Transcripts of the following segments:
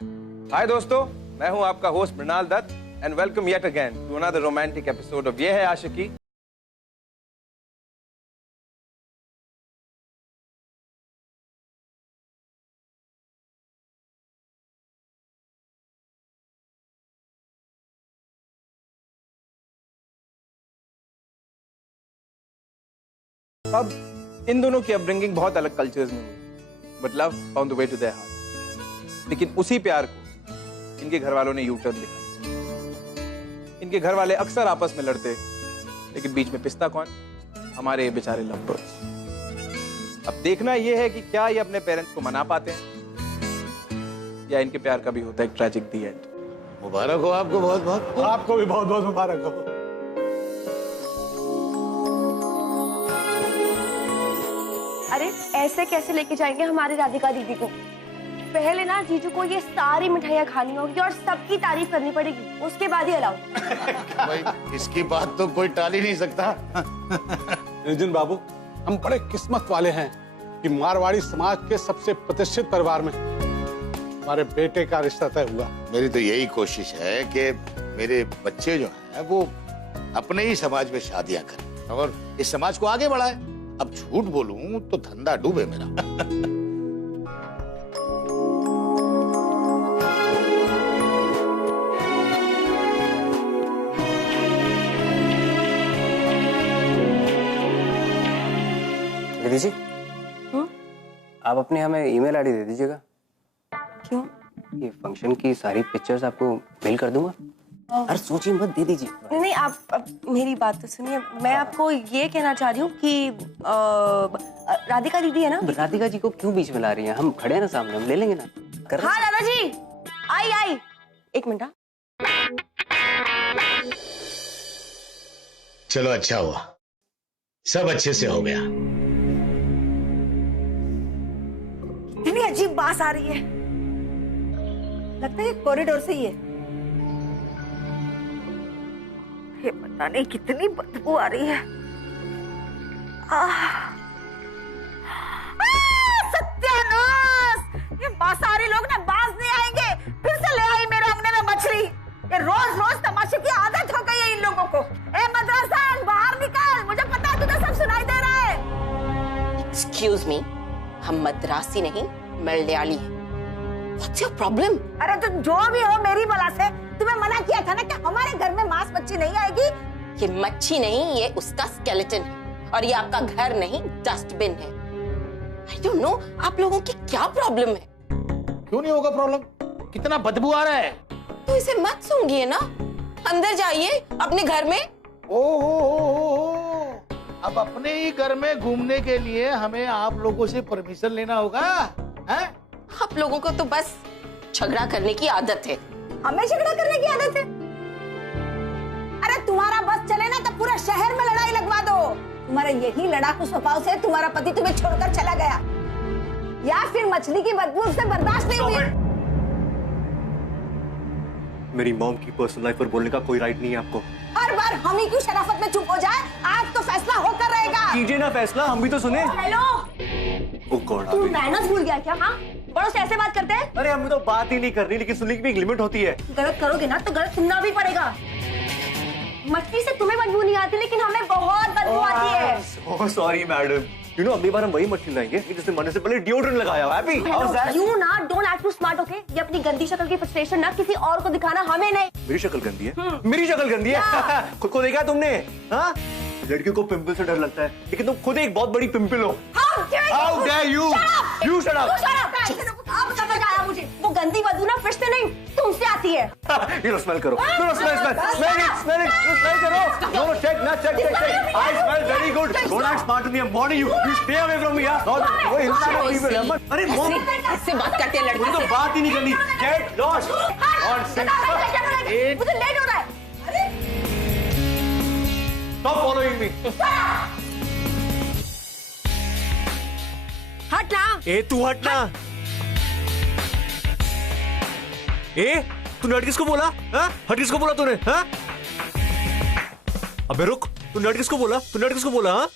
हाय दोस्तों, मैं हूं आपका host Mrinal Dutt and welcome yet again to another romantic episode of Yeh Hai आशिकी। अब इन दोनों की अपब्रिंगिंग बहुत अलग कल्चर्स में हुई, but love found the way to their heart. लेकिन उसी प्यार को इनके घर वालों ने यू टर्न दिखाया। इनके घर वाले अक्सर आपस में लड़ते, लेकिन बीच में पिसता कौन? हमारे ये बेचारे लव बर्ड्स। अब देखना यह है कि क्या ये अपने पेरेंट्स को मना पाते हैं या इनके प्यार का भी होता है एक ट्रैजिक दी एंड। मुबारक हो आपको, बहुत बहुत। आपको भी बहुत बहुत मुबारक हो। अरे ऐसे कैसे लेके जाएंगे हमारी राधिका दीदी को? पहले ना जीजू को ये सारी मिठाइयाँ खानी होगी और सबकी तारीफ करनी पड़ेगी, उसके बाद ही अलाउ। भाई इसकी बात तो कोई टाल ही नहीं सकता। अर्जुन बाबू, हम बड़े किस्मत वाले हैं कि मारवाड़ी समाज के सबसे प्रतिष्ठित परिवार में हमारे बेटे का रिश्ता तय हुआ। मेरी तो यही कोशिश है कि मेरे बच्चे जो हैं वो अपने ही समाज में शादियां करें और इस समाज को आगे बढ़ाएं। अब झूठ बोलूं तो धंधा डूबे मेरा। दीदी जी, आप अपने हमें ईमेल आईडी दे दीजिएगा। क्यों? ये फंक्शन की सारी पिक्चर्स आपको मेल कर दूंगा। अरे सोचिए मत, दे दीजिए। नहीं, आप मेरी बात तो सुनिए। मैं आपको ये कहना चाह रही हूँ कि राधिका दीदी है ना। राधिका जी को क्यों बीच में ला रही हैं? हम खड़े हैं ना सामने, हम ले लेंगे ना। हाँ दादाजी, आई। एक मिनट। चलो अच्छा हुआ, सब अच्छे से हो गया। इतनी अजीब बात आ रही है, लगता है कॉरिडोर से ही है। ये पता नहीं कितनी बदबू आ रही है। सत्यानाश! ये मांसाहारी लोग ना बाज नहीं आएंगे। फिर से ले आई मेरे अंगने में मछली। ये रोज रोज तमाशे की आदत हो गई है इन लोगों को। ए मद्रासन, बाहर निकल, मुझे पता है तुझे सब सुनाई दे रहा है। एक्सक्यूज मी, हम मद्रासी नहीं मलयाली हैं। What's your problem? अरे तो जो भी हो, मेरी बला से तुम्हें मना किया था ना कि हमारे घर में मांस मच्छी नहीं आएगी। ये मच्छी नहीं, ये उसका स्केलेटन है और ये आपका घर नहीं, डस्टबिन है। I don't know, आप लोगों की क्या प्रॉब्लम है? क्यों नहीं होगा प्रॉब्लम? कितना बदबू आ रहा है। तो इसे मत सूंघिए ना, अंदर जाइए अपने घर में। ओहो, अब अपने ही घर में घूमने के लिए हमें आप लोगों से परमिशन लेना होगा, हैं? आप लोगों को तो बस झगड़ा करने की आदत है। हमें झगड़ा करने की आदत है? अरे तुम्हारा बस चले ना तो पूरा शहर में लड़ाई लगवा दो। तुम्हारे यही लड़ाकू स्वभाव से तुम्हारा पति तुम्हें छोड़कर चला गया, या फिर मछली की बदबू उससे बर्दाश्त नहीं हुई। मेरी मॉम की पर्सनल लाइफ पर बोलने का कोई राइट नहीं है आपको। हर बार हम ही क्यों शराफत में चुप हो जाए? आज तो फैसला होकर रहेगा। कीजिए ना फैसला, हम भी तो सुने। हेलो, ओह गॉड, तू मैनर्स भूल गया क्या? हाँ, बड़ों से ऐसे बात करते हैं? अरे हमें तो बात ही नहीं करनी, लेकिन सुनने की भी एक लिमिट होती है। गलत करोगे ना तो गलत सुनना भी पड़ेगा। मछली से तुम्हें बदबू नहीं आती, लेकिन हमें बहुत बदबू आती है। Oh sorry madam, you know अगली बार हम वही मछली लाएंगे जिसने मरने से पहले डिओड्रेंट लगाया। हैप्पी? यू ना don't act too smart, okay? ये अपनी गंदी शक्ल की फ्रस्ट्रेशन ना किसी और को दिखाना, हमें नहीं। मेरी शक्ल गंदी है? मेरी शक्ल गंदी है? खुद को देखा है तुमने? हाँ, लड़कियों को पिंपल से डर लगता है, लेकिन तुम खुद एक बहुत बड़ी पिंपल हो। How dare you? You shut up! अब समझ आया मुझे, वो गंदी बदबू ना फिर से नहीं, तुमसे आती है। ये लो स्मेल करो, स्मेल करो। नो चेक ना, check. I smell very good. Don't act smart to me. I'm warning you. You stay away from me. वो हिलता है people. अरे मॉम, इससे बात करते हैं लड़की तो से। बात ही नहीं करनी। Get lost. और 6 8 मुझे लेट हो रहा है। Stop following me. हटना। ए तू हटना। ए तूने हट किसको बोला? हाँ? हट किसको बोला तूने? हाँ? अबे रुक, तूने हट किसको बोला? तूने हट किसको बोला? हाँ?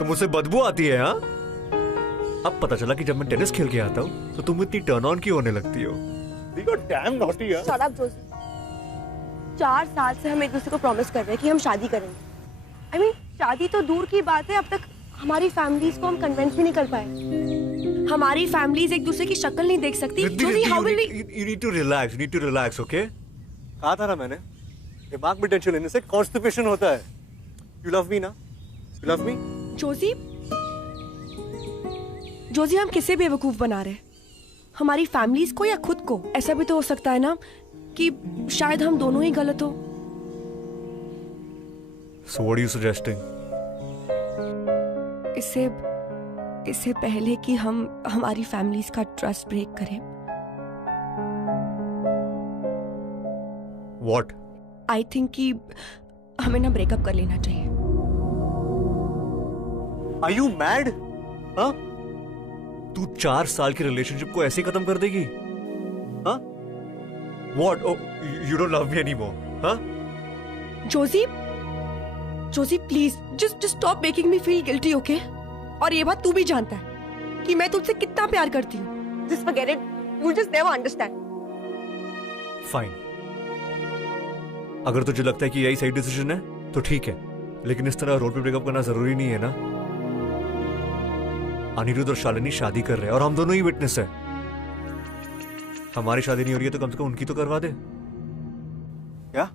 तो मुझसे बदबू आती है? हाँ, अब पता चला कि जब मैं टेनिस खेल के आता हूँ तो तुम इतनी टर्न ऑन क्यों होने लगती हो? डैम नॉटी यार। Shut up Joshi. 4 साल से हम एक दूसरे को प्रॉमिस कर रहे हैं कि हम शादी करेंगे। I mean, शादी तो दूर की बात है, अब तक हमारी फैमिलीज को हम कन्विंस भी नहीं कर पाए। हमारी फैमिलीज एक दूसरे की शक्ल नहीं देख सकती। Joshi, how will we? You need to relax. You need to relax, okay? कहा था ना मैंने, दिमाग में टेंशन लेने से कॉन्स्टिपेशन होता है। You love me ना? You love me? Joshi, Joshi, हम किसे बेवकूफ बना रहे हैं? हमारी फैमिलीज को या खुद को? ऐसा भी तो हो सकता है ना कि शायद हम दोनों ही गलत हो। So what are you suggesting? इससे पहले कि हम हमारी फैमिलीज का ट्रस्ट ब्रेक करें, What? आई थिंक कि हमें ना ब्रेकअप कर लेना चाहिए। Are you mad? हाँ? तू 4 साल की रिलेशनशिप को ऐसे खत्म कर देगी? हाँ? What? Oh, you don't love me anymore? हाँ? Joshi please just stop making me feel guilty, okay? और ये बात तू भी जानता है कि मैं तुझसे कितना प्यार करती हूँ। Just forget it, you just never understand. Fine. अगर तुझे लगता है कि यही सही डिसीजन है तो ठीक है, लेकिन इस तरह रोड पे ब्रेकअप करना जरूरी नहीं है ना। अनिरुद्ध और शालिनी शादी कर रहे हैं और हम दोनों ही विटनेस है। हमारी शादी नहीं हो रही है तो कम से कम उनकी तो करवा दे। क्या?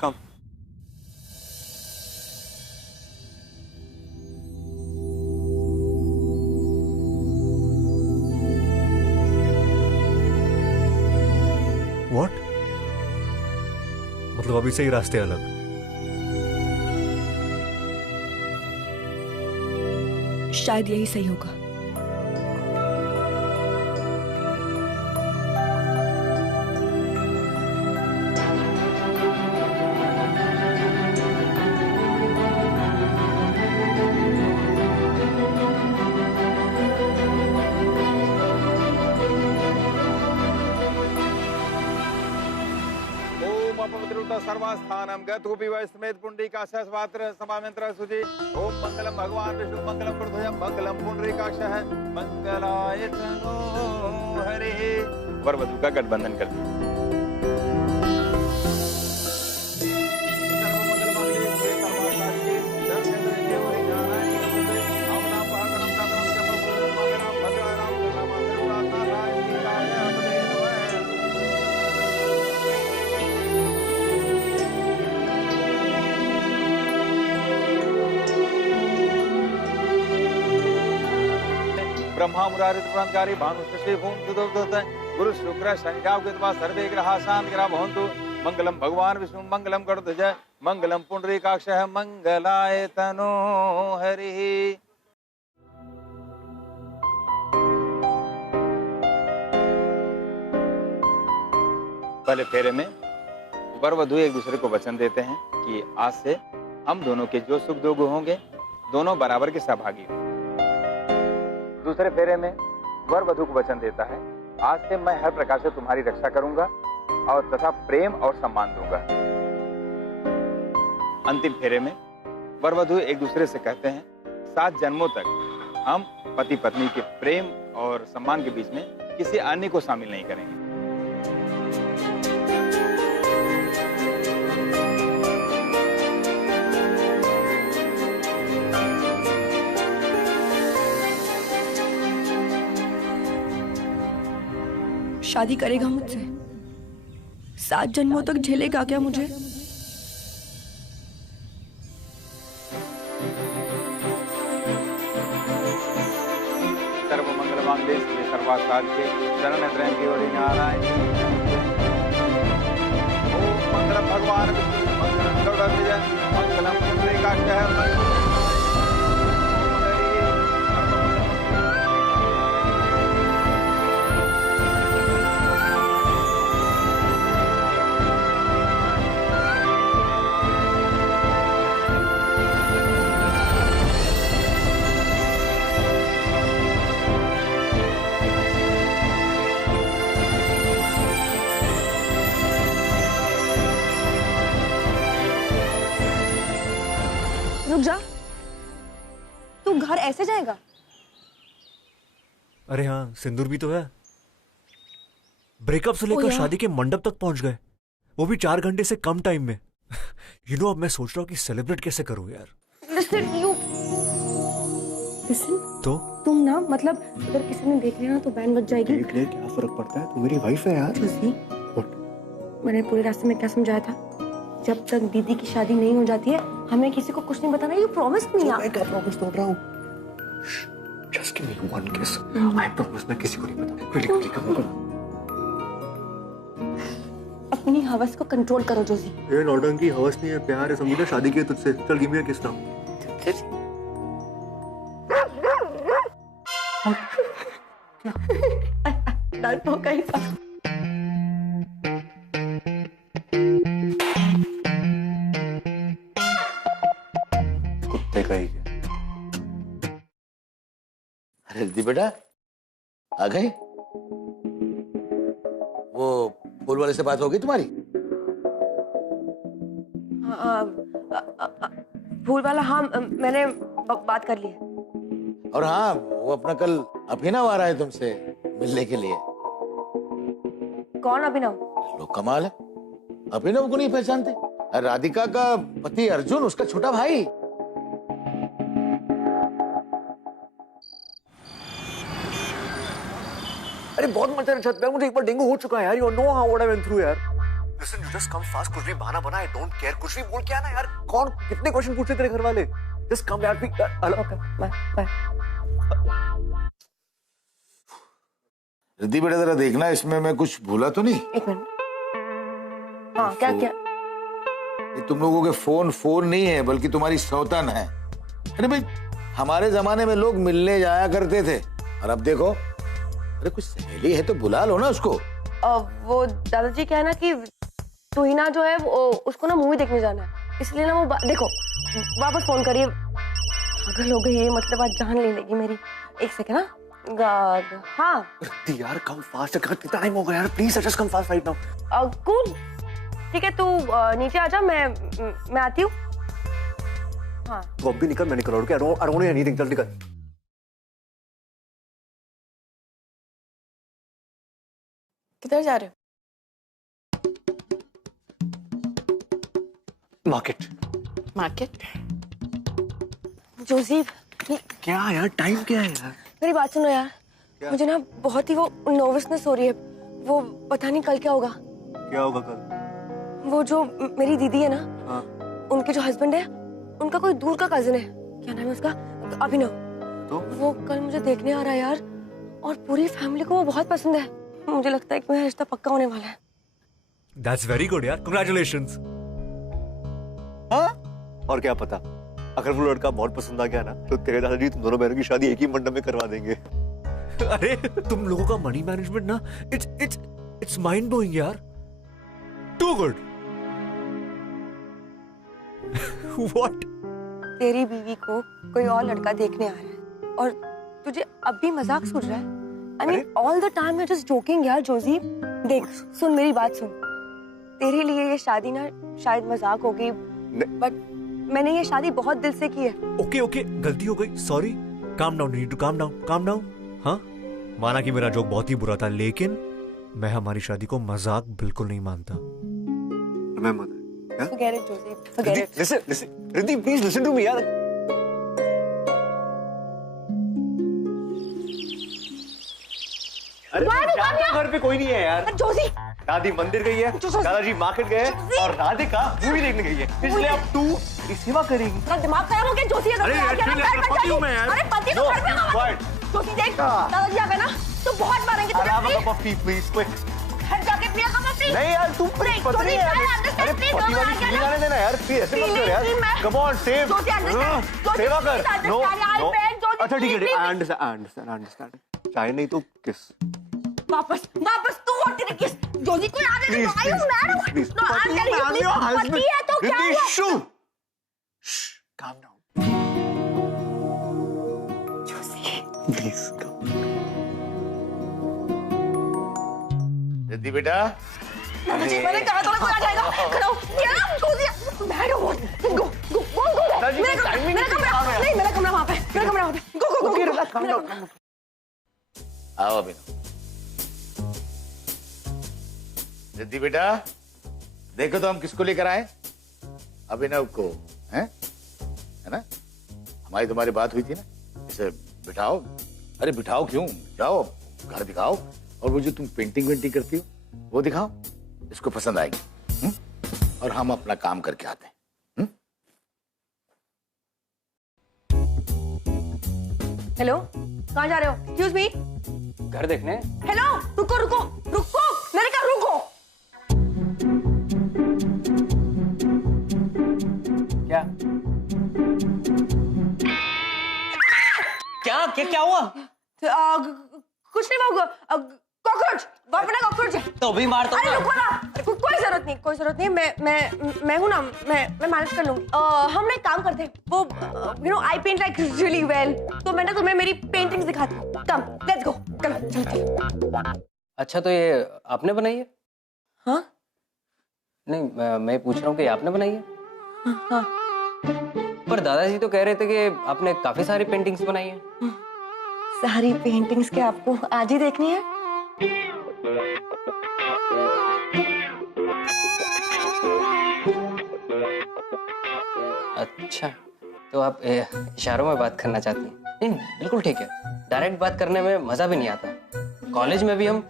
कम। What? मतलब अभी से ही रास्ते अलग। शायद यही सही होगा। सर्वस्थानम गतुपि वै समेत पुंडरीकाक्षः स्वात्र समामंत्र सुजि। ओम मंगलम भगवान विष्णु मंगलम प्रदोषम मंगलम पुंडरीकाक्षः मंगलाय तनो हरिः। वर वधु का गठबंधन कर दिया। ब्रह्मा मुरारी त्रिपुरांतकारी भानु श्री भूम सुदोदत गुरु शुक्र शनिजाव कृत्वा सर्वे ग्रहा शांत ग्रह भवन्तु। मंगलम भगवान विष्णु मंगलम गरुड़ध्वज मंगलम पुंडरीकाक्षः मंगलाय तनो हरिः। पहले फेरे में वर वधु एक दूसरे को वचन देते हैं कि आज से हम दोनों के जो सुख दुख होंगे दोनों बराबर के सहभागी होंगे। दूसरे फेरे में वर वधु को वचन देता है, आज से मैं हर प्रकार से तुम्हारी रक्षा करूंगा और तथा प्रेम और सम्मान दूंगा। अंतिम फेरे में वर वधु एक दूसरे से कहते हैं, 7 जन्मों तक हम पति पत्नी के प्रेम और सम्मान के बीच में किसी अन्य को शामिल नहीं करेंगे। शादी करेगा मुझसे? 7 जन्मों तक झेलेगा क्या मुझे? सर्व मंगल मांगल्ये शिवे सर्वार्थसाधिके शरण्य त्र्यंबके गौरी नारायणी ओम मंगलम भगवान विष्णु मंगलम गरुड़ध्वज मंगलम पुंडरीकाक्षः रुक जा, तू घर ऐसे जाएगा? अरे हाँ, सिंदूर भी तो है। ब्रेकअप से लेकर शादी के मंडप तक पहुंच गए, वो भी 4 घंटे से कम टाइम में। यू नो, अब मैं सोच रहा हूँ कि सेलिब्रेट कैसे करूँ यार। लिसन, तो तुम ना, मतलब अगर किसी ने देख लिया ना तो बैन बज जाएगी। देख ले, क्या फर्क पड़ता है, तू मेरी वाइफ है यार। जोशी, मैंने पूरे रास्ते में क्या समझाया था? जब तक दीदी की शादी नहीं हो जाती है हमें किसी को कुछ नहीं बताना। यू प्रॉमिस मी यार। मैं क्या प्रॉमिस तोड़ रहा हूँ? जस्ट गिव मी वन किस। आई प्रॉमिस मैं किसी को नहीं बताऊंगा। क्विकली कम करो। अपनी हवस को कंट्रोल करो जोशी। ये नौटंकी हवस नहीं है, प्यार है, समझी ना? शादी की है तुझसे। चल गिव मी अ किस नाउ। डर तो कहीं था। कुत्ते का ही है। अरे रिद्धि बेटा, आ गए? वो फूल वाले से बात हो गई तुम्हारी? फूल वाला, हाँ मैंने बात कर ली है। और हाँ, वो अपना कल अभिनव आ रहा है तुमसे मिलने के लिए। कौन अभिनव? लो कमाल है, अभिनव को नहीं पहचानते? राधिका का पति अर्जुन, उसका छोटा भाई। अरे बहुत मजा है छत पे, मुझे एक बार डेंगू हो चुका है यार। You know how what I went through यार। Listen, you just come fast, कुछ भी बहाना बना, आई डोंट केयर। कुछ भी बोल के आना यार। कौन कितने क्वेश्चन पूछे तेरे घर वाले? जस्ट कम यार। Okay, bye. रिद्धि बेटा, जरा देखना इसमें मैं कुछ भूला तो नहीं। एक मिनट। हाँ, क्या? ये तुम लोगों के फोन नहीं है, बल्कि तुम्हारी सौतन है। अरे भाई, हमारे जमाने में लोग मिलने जाया करते थे, और अब देखो। अरे कुछ सहेली है तो बुला लो ना उसको। वो दादाजी क्या है ना कि तुहिना जो है वो, उसको ना मूवी देखने जाना है, इसलिए ना वो देखो वापस फोन करिए। पागल हो गई ये, मतलब आज जान ले लेगी मेरी। एक सेकंड ना। हाँ यार कम फास्ट, कितना टाइम हो गया यार। Please just come fast right now. Cool, ठीक है, तू नीचे आ जा, मैं आती हूँ। हाँ तू अब भी निकल, मैं निकल रहा हूँ। आई डोंट नीड एनीथिंग, चल निकल। किधर जा रहे हो? मार्केट? जोसेफ, क्या यार, टाइम क्या है यार? मेरी बात सुनो यार। मुझे ना बहुत ही वो नर्वसनेस हो रही है। वो पता नहीं कल क्या होगा। क्या होगा कल? वो जो मेरी दीदी है ना, हाँ। उनके जो हस्बैंड है, उनका कोई दूर का कजिन है। क्या नाम है उसका? अभिनव। तो वो कल मुझे देखने आ रहा है यार, और पूरी फैमिली को वो बहुत पसंद है। मुझे लगता है कि मेरा रिश्ता पक्का होने वाला है। That's very good यार, congratulations। हाँ? और क्या पता, अगर वो लड़का बहुत पसंद आ गया ना, तो तेरे दादाजी तुम दोनों बहनों की शादी एक ही मंडप में करवा देंगे। अरे तुम लोगों का मनी मैनेजमेंट ना, इट्स माइंड ब्लोइंग यार। Too good. व्हाट? तेरी बीवी को कोई और लड़का देखने आ रहा है, और तुझे अब भी मजाक सूझ रहा है? I mean, all the time you're just joking यार जोशी। देख, सुन मेरी बात सुन। तेरे लिए ये शादी ना शायद मजाक होगी, बट मैंने ये शादी बहुत दिल से की है। ओके, गलती हो गई, sorry. Calm down, need to calm down. हाँ, माना कि मेरा जोक बहुत ही बुरा था, लेकिन मैं हमारी शादी को मजाक बिल्कुल नहीं मानता। Forget it, Joseph. Forget it. Listen, Riddhi, please listen to me यार। अरे घर पे कोई नहीं है यार। जोशी, दादी मंदिर गई है, दादाजी मार्केट गए, और राधिका मूवी देखने गई है, इसलिए अब तू मेरी सेवा करेगी। तेरा दिमाग खराब हो गया जोशी। अरे पति को घर पे जोशी देख, दादाजी आ गए ना तो बहुत मारेंगे तुझे। Please quick. घर जाके पिया कम अपनी। नहीं यार, तू पता नहीं यार। अरे पति वाली फीलिंग आने देना यार, प्लीज ऐसे मत कर यार। Come on, save. सेवा कर। नो। अच्छा ठीक है, आई अंडरस्टैंड। चाहे नहीं तो किस। वापस तू और तेरी किस। जोशी को आने दे। आई हूं मैं। Please. No, I am telling you, पति है तो क्या हुआ? Calm down. Please come. Riddhi बेटा, दादाजी, मैंने कहा था ना कोई आ जाएगा। खड़ो, ये ना जोशी। बैठो, गो। मेरा कमरा। नहीं, मेरा कमरा वहाँ पे। आओ अभिनव। रिद्धि बेटा, देखो तो हम किसको लेकर आए? अभिनव को, है ना? हमारी तुम्हारी बात हुई थी ना, इसे बिठाओ। अरे बिठाओ क्यों, जाओ घर दिखाओ, और वो जो तुम पेंटिंग वेंटिंग करती हो वो दिखाओ, इसको पसंद आएगी। और हम अपना काम करके आते हैं। हेलो, कहाँ जा रहे हो? Excuse me. घर देखने। हेलो, रुको रुको रुको, मैंने कहा रुको। क्या क्या क्या क्या हुआ? कुछ नहीं, वो कॉकरोच, बड़ा कॉकरोच है। तो भी मार दो। अरे रुको ना, कोई जरूरत नहीं, कोई जरूरत नहीं। मैं हूँ ना, मैं मैनेज कर लूंगी। हम ना एक काम करते हैं, वो you know I paint like really well, तो मैं ना तुम्हें मेरी पेंटिंग्स दिखाती हूँ। कम, लेट्स गो, चलो। अच्छा, तो ये आपने बनाई है? हाँ नहीं, मैं पूछ रहा हूँ कि आपने बनाई है? हाँ। पर दादाजी तो कह रहे थे कि आपने काफी सारी पेंटिंग्स बनाई हैं। सारी पेंटिंग्स के आपको आज ही देखनी है? अच्छा, तो आप इशारों में बात करना चाहती हैं? नहीं, बिल्कुल ठीक है। डायरेक्ट बात करने में मजा भी नहीं आता। कॉलेज में भी हम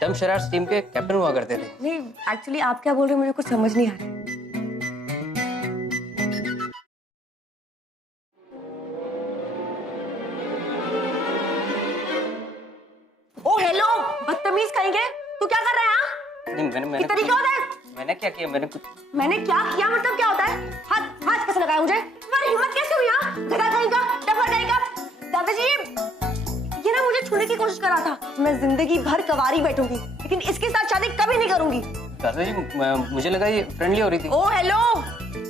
डम शरारत टीम के कैप्टन हुआ करते थे। नहीं, एक्चुअली आप क्या बोल रहे हो मुझे कुछ समझ नहीं आ रहा है। ओ हेलो, बदतमीज कहेंगे, तू क्या कर रहा है? हाँ? नहीं, मैंने तरीका होता है? मैंने क्या किया? मैंने क्या किया मतलब क्या होता है? हाथ हाथ कैसे लगाया मुझे? तुम्हारी हिम्मत कैसे हुई? हाँ, गधा कहेगा, डफर कहेगा। दादाजी, ये ना मुझे छूने की कोशिश कर रहा था। मैं जिंदगी भर कवारी बैठूंगी, लेकिन इसके साथ शादी कभी नहीं करूंगी। दादाजी, मुझे लगा ये फ्रेंडली हो रही थी। ओ हेलो,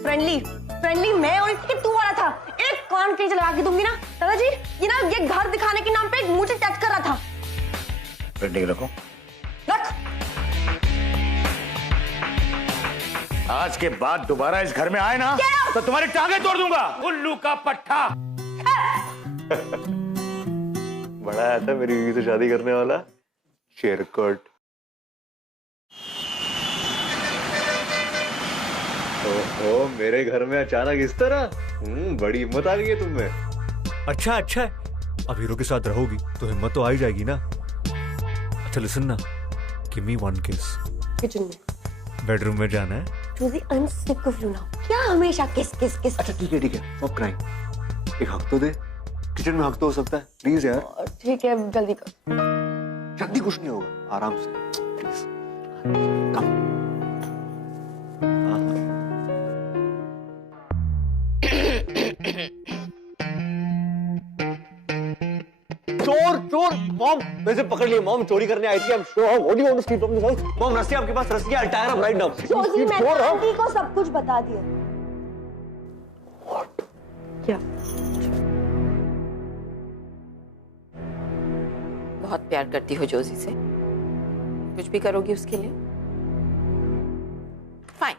फ्रेंडली मैं और कि तू हो रहा था। एक कान के नीचे लगा के दूंगी ना दादाजी। ये घर दिखाने के नाम पे मुझे टच कर रहा था। पेंटिंग रखो। रख। आज के बाद दोबारा इस घर में आए ना तो तुम्हारी टांगें तोड़ दूंगा, उल्लू का पट्टा। बड़ा आया था मेरी बीवी से शादी करने वाला शेरकट। ओहो, मेरे घर में अचानक इस तरह? बड़ी हिम्मत आ गई है तुम में। अच्छा अच्छा है, अब हीरो के साथ रहोगी तो हिम्मत तो आ ही जाएगी ना। अच्छा लिसन ना, गिव मी वन किस। किचन में। बेडरूम में जाना है। Josie, I'm sick of you now. क्या हमेशा किस किस किस? अच्छा ठीक है, स्टॉप क्राइंग। एक हक तो दे, किचन में हक तो हो सकता है, प्लीज यार। ठीक है, जल्दी कर। जल्दी कुछ नहीं होगा, आराम से प्लीज। कम। चोर मॉम, वैसे पकड़ लिए। मॉम चोरी करने आई थी। I'm sure. What do you want to steal from this house? Mom, रस्सी आपके पास, रस्सी है, I'll tie her up right now. Josie, मैंने आंटी को सब कुछ बता दिया। What? क्या? बहुत प्यार करती हो जोजी से, कुछ भी करोगी उसके लिए? Fine.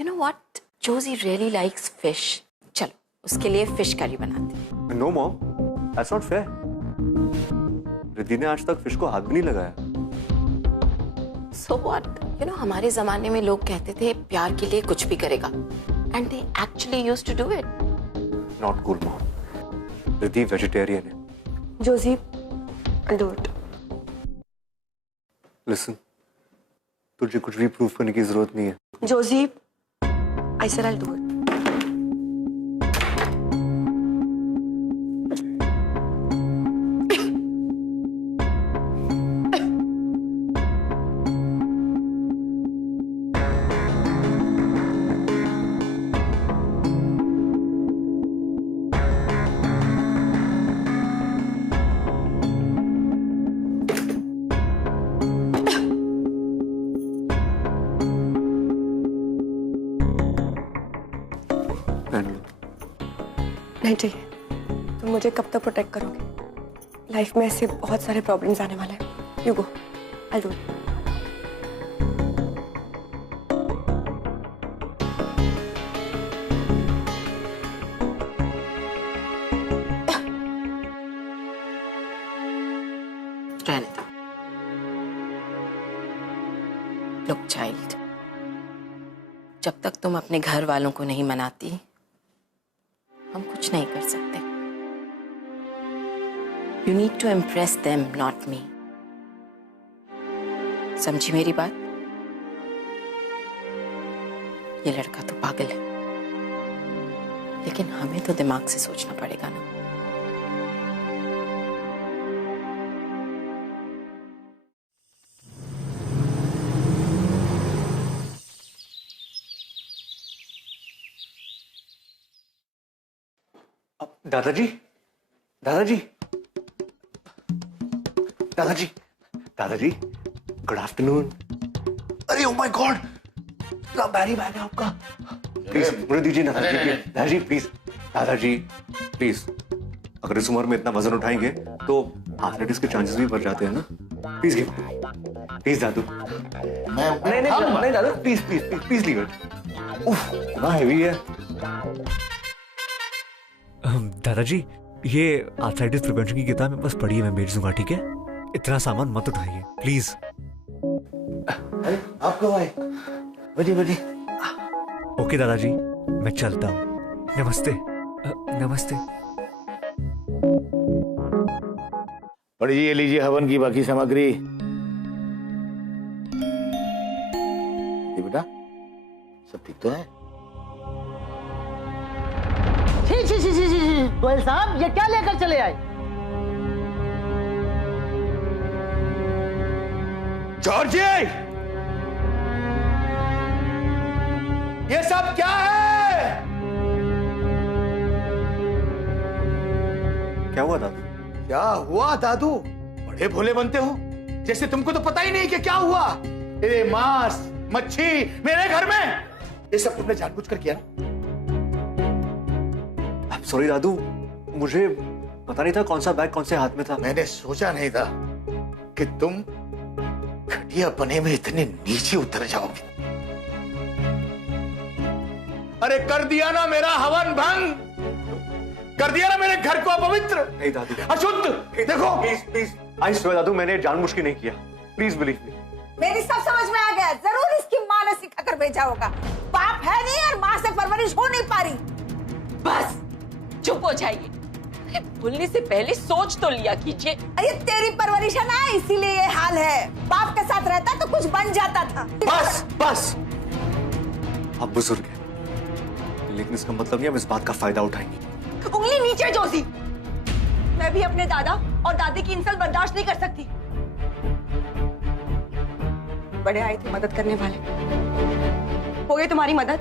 You know what, Joji really likes fish. चलो उसके लिए फिश करी बनाते हैं। No mom, that's not fair. Riddhi ने आज तक फिश को हाथ भी नहीं लगाया। So what? You know, हमारे जमाने में लोग कहते थे प्यार के लिए कुछ भी करेगा, and they actually used to do it. Not cool mom. Riddhi vegetarian है। Josie, I'll do it. Listen, तुझे कुछ भी प्रूफ करने की जरूरत नहीं है। Josie, I said I'll do it. नहीं चाहिए। तुम मुझे कब तक प्रोटेक्ट करोगे? लाइफ में ऐसे बहुत सारे प्रॉब्लम्स आने वाले हैं। You go, I do it. जब तक तुम अपने घर वालों को नहीं मनाती, हम कुछ नहीं कर सकते। You need to impress them, not me. समझी मेरी बात? ये लड़का तो पागल है, लेकिन हमें तो दिमाग से सोचना पड़ेगा ना। दादाजी, दादाजी, दादाजी, दादाजी, गुड आफ्टरनून। अरे ओ माय गॉड, क्या बैरी बैग है आपका? प्लीज मुझे दीजिए ना दादाजी, प्लीज दादाजी, प्लीज। अगर इस उम्र में इतना वजन उठाएंगे तो आर्थराइटिस के चांसेस भी बढ़ जाते हैं ना। प्लीज गिव, प्लीज दादू। नहीं दादा, please please please please leave it. उफ, इतना हेवी है। दादाजी, ये आर्थराइटिस प्रिवेंशन की किताब में बस पढ़ी है, मैं भेज दूंगा, ठीक है? इतना सामान मत उठाइए प्लीज। आप कब आए? बड़ी बड़ी। ओके दादाजी, मैं चलता हूँ। नमस्ते। नमस्ते। पंडित जी, ये लीजिए हवन की बाकी सामग्री। बेटा, सब ठीक तो है? गोयल साहब, ये क्या लेकर चले आए? जॉर्जी, ये सब क्या है? क्या हुआ दादू? क्या हुआ दादू? बड़े भोले बनते हो, जैसे तुमको तो पता ही नहीं कि क्या हुआ। ये मांस मच्छी मेरे घर में, ये सब तुमने जानबूझकर किया ना? सॉरी दादू, मुझे पता नहीं था कौन सा बैग कौन से हाथ में था। मैंने सोचा नहीं था कि तुम घटिया बने में इतने नीचे उतर जाओगे। अरे कर दिया ना मेरा हवन भंग, कर दिया ना मेरे घर को अपवित्र। नहीं दादू, अशुद्ध। देखो प्लीज प्लीज, आई स्वेयर दादू, मैंने जानबूझ के नहीं किया। Please believe me. मेरी सब समझ में आ गया। जरूर इसकी माँ ने सिखाकर भेजा होगा। बाप है नहीं और माँ से परवरिश हो नहीं पा रही। बस चुप हो जाइए। बोलने से पहले सोच तो लिया कीजिए। अरे तेरी परवरिश है ना, इसीलिए ये हाल है। बाप के साथ रहता तो कुछ बन जाता था। बस बस, आप बुजुर्ग हैं, लेकिन इसका मतलब नहीं हम इस बात का फायदा उठाएंगे। उंगली नीचे जोशी। मैं भी अपने दादा और दादी की इंसल्ट बर्दाश्त नहीं कर सकती। बड़े आए थे मदद करने वाले, हो गई तुम्हारी मदद।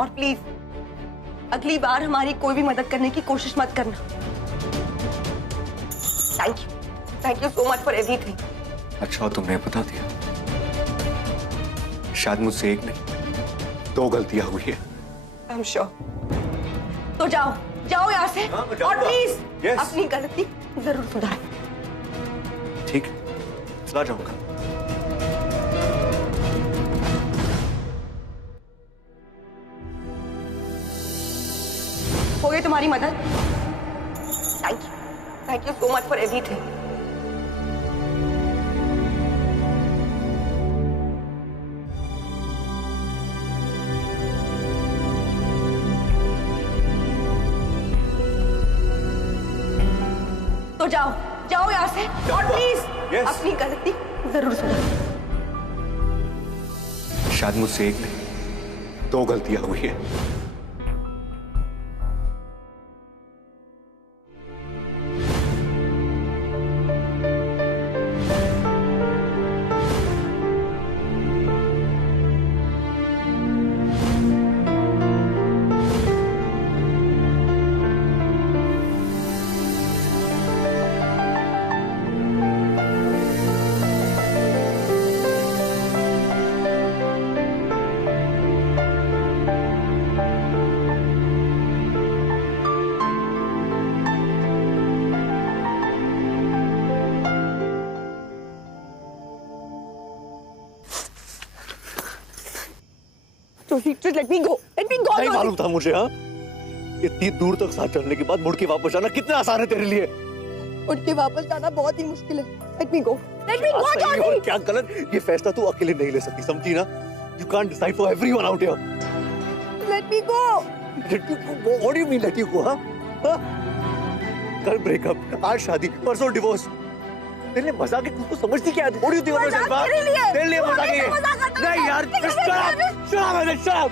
और प्लीज अगली बार हमारी कोई भी मदद करने की कोशिश मत करना। Thank you so much for everything. अच्छा तुमने बता दिया। शायद मुझसे एक नहीं 2 गलतियां हुई है। I am sure. तो जाओ जाओ यहाँ से, और प्लीज अपनी गलती जरूर सुधार। ठीक, चला जाऊंगा। हो गई तुम्हारी मदद। Thank you so much for everything. तो जाओ जाओ यहाँ से, और प्लीज अपनी गलती जरूर सुधार। शायद मुझसे एक नहीं 2 गलतियां हुई है। Just let me go. Let me go. नहीं मालूम था मुझे। हाँ, इतनी दूर तक साथ चलने के बाद मुड़ के वापस आना कितना आसान है तेरे लिए। उठ के वापस जाना बहुत ही मुश्किल है। Let me go. Let me go, सही Johnny. और क्या गलत, ये फैसला तू अकेले नहीं ले सकती, समझी ना? You can't decide for everyone out here. Let me go. Let you go? What do you mean let you go? Huh? कल ब्रेकअप, आज शादी, परसों डिवोर्स। तेरे लिए मजाक है, तुझको समझती क्या है? What do you think of yourself? तेरे लिए मजाक है? नहीं यार, shut up, shut up, shut up.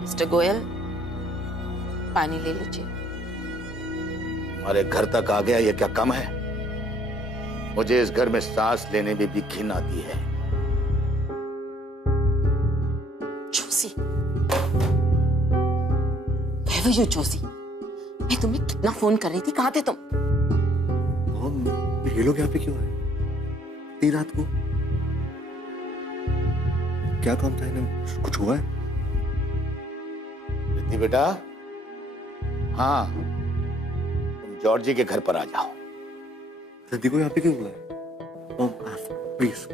Mister Goyal, पानी ले लीजिए। हमारे घर तक आ गया, ये क्या कम है? मुझे इस घर में सांस लेने में भी घिन आती है। Joshi, Where were you, Joshi? मैं तुम्हें कितना फोन कर रही थी, कहाँ थे तुम? मॉम, ये लोग यहाँ पे क्यों आए? इतनी रात को? क्या काम था इन्हें? कुछ हुआ है? रिद्धि बेटा, हाँ, तुम जॉर्जी के घर पर आ जाओ। रिद्धि को यहाँ पे क्यों बुलाया? Mom, please.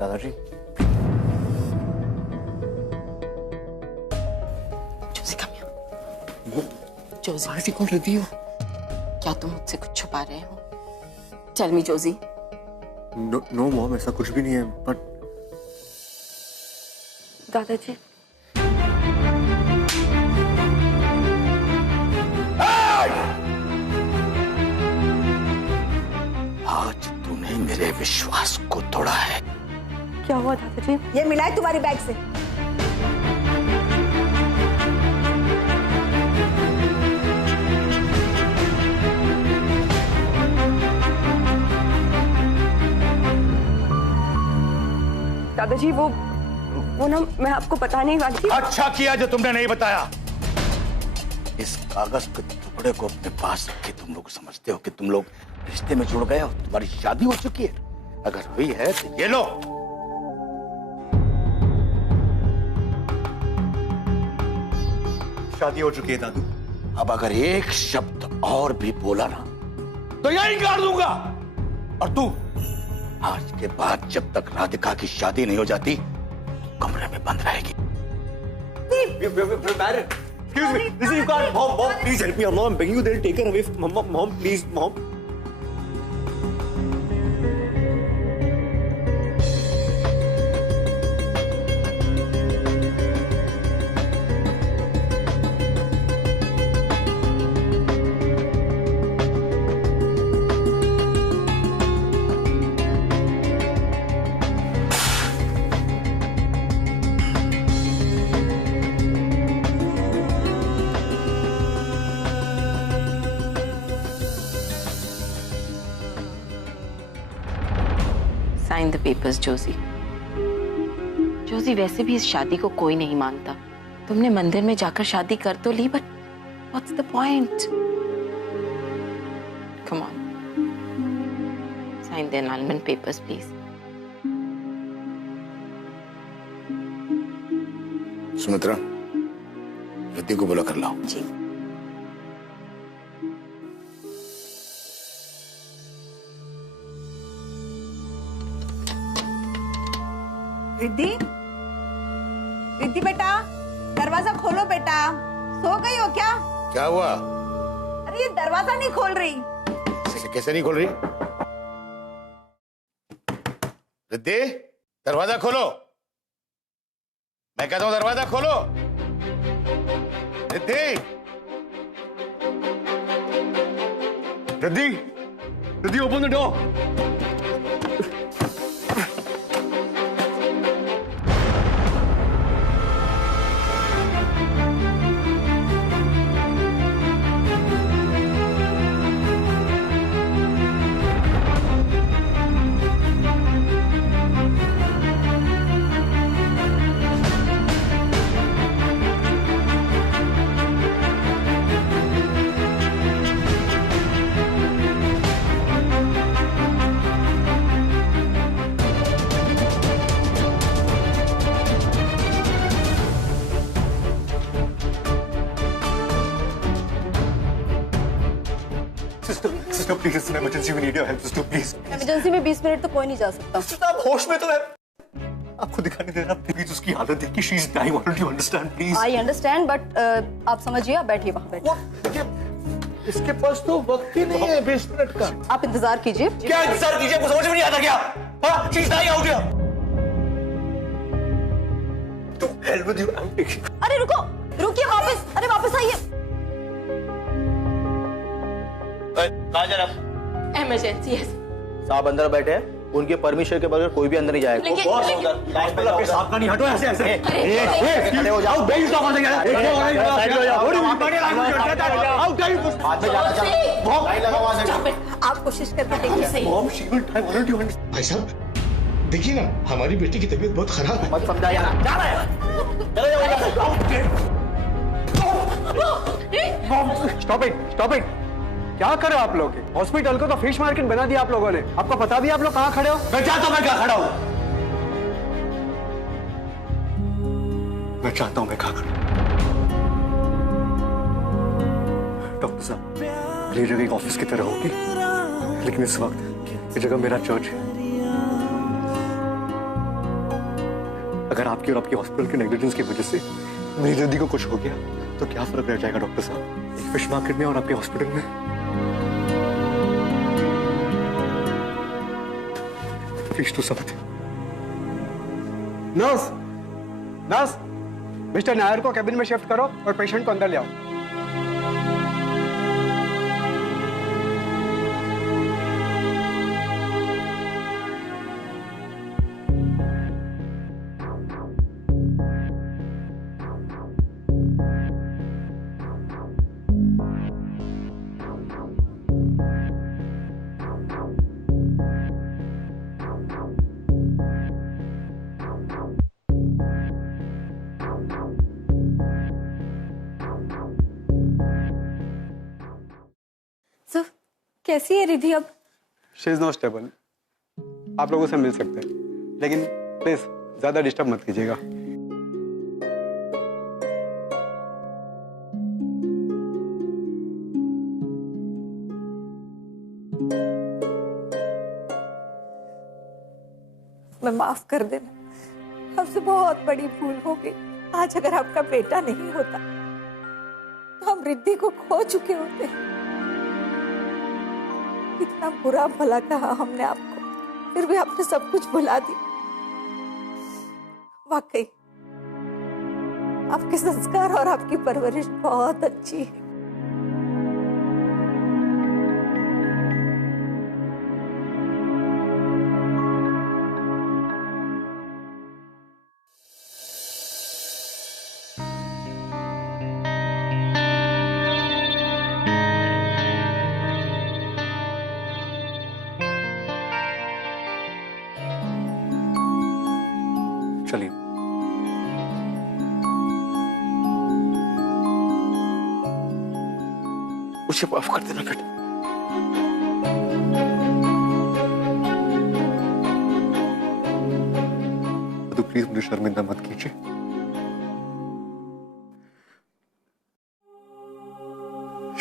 दादाजी। Joshi, come here। जोशी, दादाजी कौन रिद्धि हो? क्या तुम मुझसे कुछ छुपा रहे हो? Tell me, Joshi. No mom, ऐसा कुछ भी नहीं है, बट दादाजी, आज तूने मेरे विश्वास को तोड़ा है। क्या हुआ दादाजी? ये मिला है तुम्हारी बैग से। दादाजी वो ना मैं आपको बताने ही वाली थी। अच्छा किया जो तुमने नहीं बताया। इस कागज के टुकड़े को अपने पास रखे तुम लोग समझते हो कि तुम लोग रिश्ते में जुड़ गए हो, तुम्हारी शादी हो चुकी है। अगर हुई है तो ये लो। शादी हो चुकी है दादू। अब अगर एक शब्द और भी बोला ना तो यहीं गाड़ दूंगा। और तू आज के बाद जब तक राधिका की शादी नहीं हो जाती कमरे में बंद रहेगी। Excuse me, listen, you can't. Mom, please help me. Mom, I'm begging you. They'll take her away. Mom, please, Mom. Sign the papers, Joshi. Joshi, वैसे भी इस शादी को कोई नहीं मानता। तुमने मंदिर में जाकर शादी कर तो ली, but what's the point? Come on, sign the annulment papers, please. Sumitra, Riddhi को बुला कर लाओ। जी। रिद्धि, रिद्धि बेटा, दरवाजा खोलो बेटा। सो गई हो क्या? क्या हुआ? अरे ये दरवाजा नहीं खोल रही। कैसे नहीं खोल रही? रिद्धि, दरवाजा खोलो। मैं कहता हूं दरवाजा खोलो। Riddhi, Riddhi, Riddhi, open the door. Sister please, it's an emergency, we need your help sister please. Emergency में 20 मिनट तो कोई नहीं जा सकता। सिस्टर आप होश में तो है, आपको दिखाई नहीं दे रहा प्लीज, उसकी हालत देख के she is dying, what do you understand please? I understand but आप समझिए, आप बैठिए वहाँ बैठिए। इसके पास तो वक्त ही नहीं है 20 मिनट का। आप इंतजार कीजिए। क्या इंतजार कीजिए, आपको समझ में नहीं आता क्या? हाँ, she is dying out here. To hell with you, I am taking. अरे रुको, रुकिए वापस, अरे वापस आइए। कहाँ जा रहा? इमरजेंसी है। साहब अंदर बैठे हैं, उनके परमिशन के बगैर कोई भी अंदर नहीं जाएगा। लेकिन- बॉस लेकिन- उधर लाइन पे जाओ। साहब का नहीं, हटो ऐसे ऐसे। खड़े हो जाओ। बेइज्जत कौन से साइड में जाना चाहो। हाउ कैन यू हाथ में जाना चाहो। लाइन लगा वहाँ से। आप कोशिश करके देखिए। Mom she will die, what do you understand? भाई साहब देखिए ना, हमारी बेटी की तबीयत बहुत खराब है। मत समझा यार, जा रहा है, चले जाओ। स्टॉप इट, क्या कर रहे हो आप लोग? हॉस्पिटल को तो फिश मार्केट बना दिया आप लोगों ने। आपको पता भी आप लोग कहाँ खड़े हो? मैं चाहता हूं मैं क्या खड़ा हूं, मैं चाहता हूं मैं कहां खड़ा हूं। डॉक्टर साहब, ये जगह एक ऑफिस की तरह होगी, लेकिन इस वक्त ये जगह मेरा चर्च है। अगर आपकी और आपके हॉस्पिटल के नेग्लिजेंस की वजह से मेरी जल्दी को कुछ हो गया तो क्या फर्क रह जाएगा डॉक्टर साहब, एक फिश मार्केट में और आपके हॉस्पिटल में? प्लीज टू समझ। नर्स, नर्स, मिस्टर नायर को कैबिन में शिफ्ट करो और पेशेंट को अंदर ले आओ। सर, कैसी है रिधि अब? She is not stable. आप लोगों से मिल सकते हैं, लेकिन प्लीज ज्यादा डिस्टर्ब मत कीजिएगा। मैं माफ कर देना, हमसे बहुत बड़ी भूल हो गई। आज अगर आपका बेटा नहीं होता तो हम रिद्धि को खो चुके होते। इतना बुरा भला कहा हमने आपको, फिर भी आपने सब कुछ भुला दी। वाकई आपके संस्कार और आपकी परवरिश बहुत अच्छी है। चलिए मुझे माफ कर देना बेटा। तो प्लीज मुझे शर्मिंदा मत कीजिए।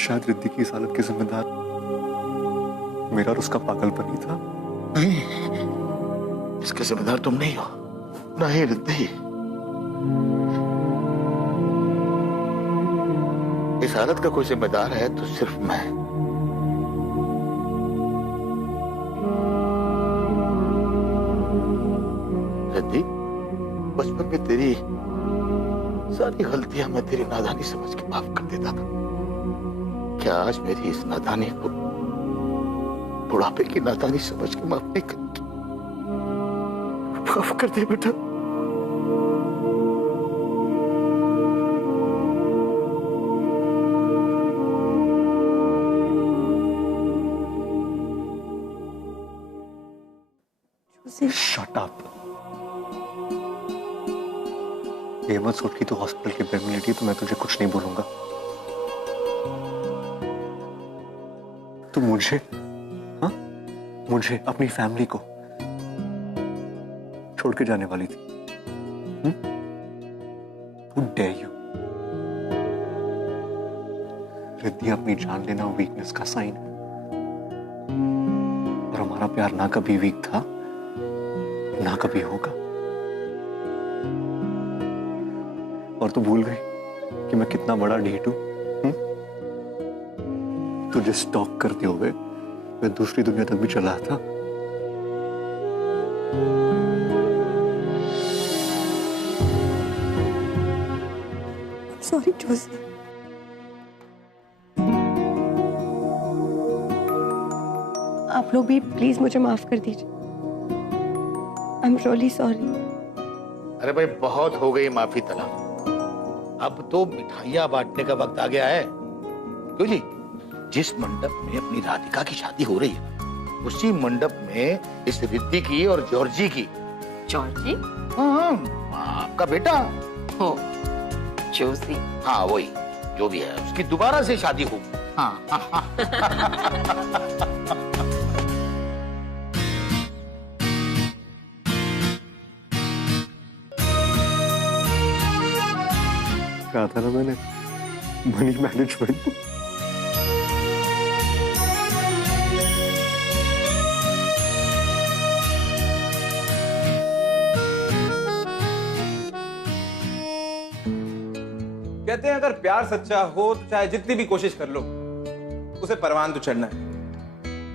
शायद रिद्धि की इस हालत के जिम्मेदार मेरा और उसका पागलपन ही था। नहीं, इसके जिम्मेदार तुम नहीं हो, ना ही रिद्धि। इस हालत का कोई जिम्मेदार है तो सिर्फ मैं। रिद्धि, बचपन में तेरी सारी गलतियां मैं तेरी नादानी समझ के माफ कर देता था। क्या आज मेरी इस नादानी को बुढ़ापे की नादानी समझ के माफ नहीं करेगी? माफ कर दे बेटा। Shut up. ये मत सोच कि तू हॉस्पिटल के बेड में लेटी तो मैं तुझे कुछ नहीं बोलूंगा। तू मुझे, हाँ, मुझे अपनी फैमिली को छोड़ के जाने वाली थी। Who dare you? रिद्धि, अपनी जान लेना वीकनेस का साइन है। प्यार ना कभी वीक था, ना कभी होगा। और तू भूल गई कि मैं कितना बड़ा ढीठ हूं? तुझे स्टॉक करते हुए मैं दूसरी दुनिया तक भी चला था। सॉरी जोशी। आप लोग भी प्लीज मुझे माफ कर दीजिए। I am really sorry. अरे भाई बहुत हो गई माफी तलब, अब तो मिठाइयां बांटने का वक्त आ गया है। क्यों जी? जिस मंडप में अपनी राधिका की शादी हो रही है उसी मंडप में इस रिद्धि की और जॉर्जी की। जॉर्जी? हाँ, आपका बेटा हो, जोशी। हाँ वही, जो भी है उसकी दोबारा से शादी हो। हाँ कहा था ना मैंने, मनी मैनेजमेंट। कहते हैं अगर प्यार सच्चा हो तो चाहे जितनी भी कोशिश कर लो उसे परवान तो चढ़ना है।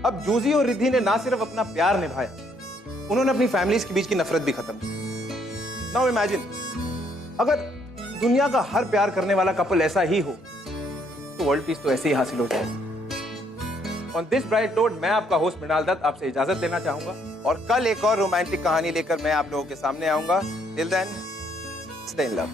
अब जूजी और रिद्धि ने ना सिर्फ अपना प्यार निभाया, उन्होंने अपनी फैमिलीज के बीच की नफरत भी खत्म की। नाउ इमेजिन अगर दुनिया का हर प्यार करने वाला कपल ऐसा ही हो तो वर्ल्ड पीस तो ऐसे ही हासिल हो जाए। ऑन दिस ब्राइट नोट मैं आपका होस्ट मृणाल दत्त आपसे इजाजत लेना चाहूंगा और कल एक और रोमांटिक कहानी लेकर मैं आप लोगों के सामने आऊंगा। Till then stay in love.